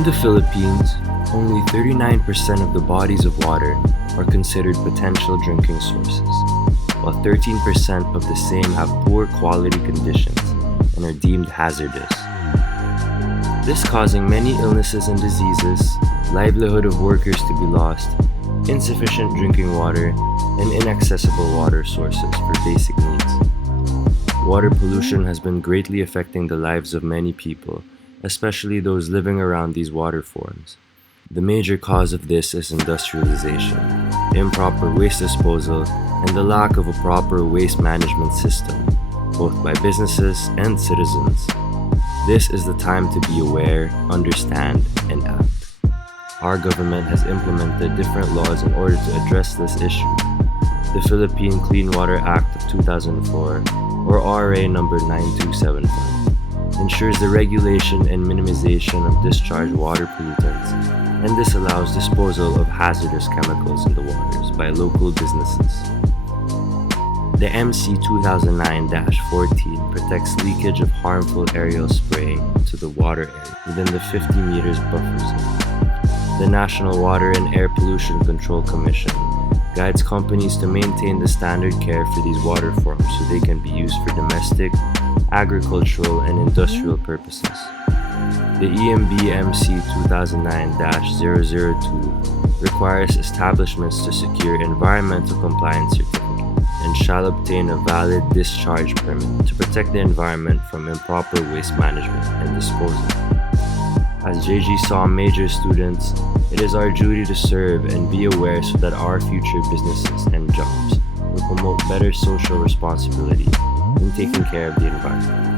In the Philippines, only 39% of the bodies of water are considered potential drinking sources, while 13% of the same have poor quality conditions and are deemed hazardous. This causing many illnesses and diseases, livelihood of workers to be lost, insufficient drinking water, and inaccessible water sources for basic needs. Water pollution has been greatly affecting the lives of many people, especially those living around these water forms. The major cause of this is industrialization, improper waste disposal, and the lack of a proper waste management system, both by businesses and citizens. This is the time to be aware, understand, and act. Our government has implemented different laws in order to address this issue. The Philippine Clean Water Act of 2004, or RA number 9275, ensures the regulation and minimization of discharged water pollutants, and this allows disposal of hazardous chemicals in the waters by local businesses. The MC 2009-14 protects leakage of harmful aerial spraying to the water area within the 50 meters buffer zone. The National Water and Air Pollution Control Commission guides companies to maintain the standard care for these water forms so they can be used for domestic, agricultural, and industrial purposes. The EMB MC 2009-002 requires establishments to secure environmental compliance certificate and shall obtain a valid discharge permit to protect the environment from improper waste management and disposal. As JGSOM major students, it is our duty to serve and be aware so that our future businesses and jobs will promote better social responsibility in taking care of the environment.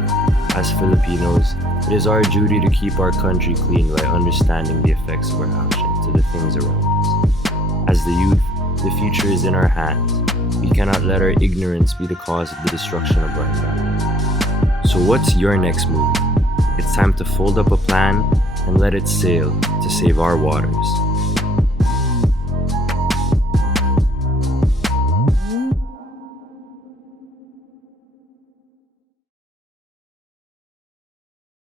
As Filipinos, it is our duty to keep our country clean by understanding the effects of our actions to the things around us. As the youth, the future is in our hands. We cannot let our ignorance be the cause of the destruction of our environment. So what's your next move? It's time to fold up a plan and let it sail to save our waters.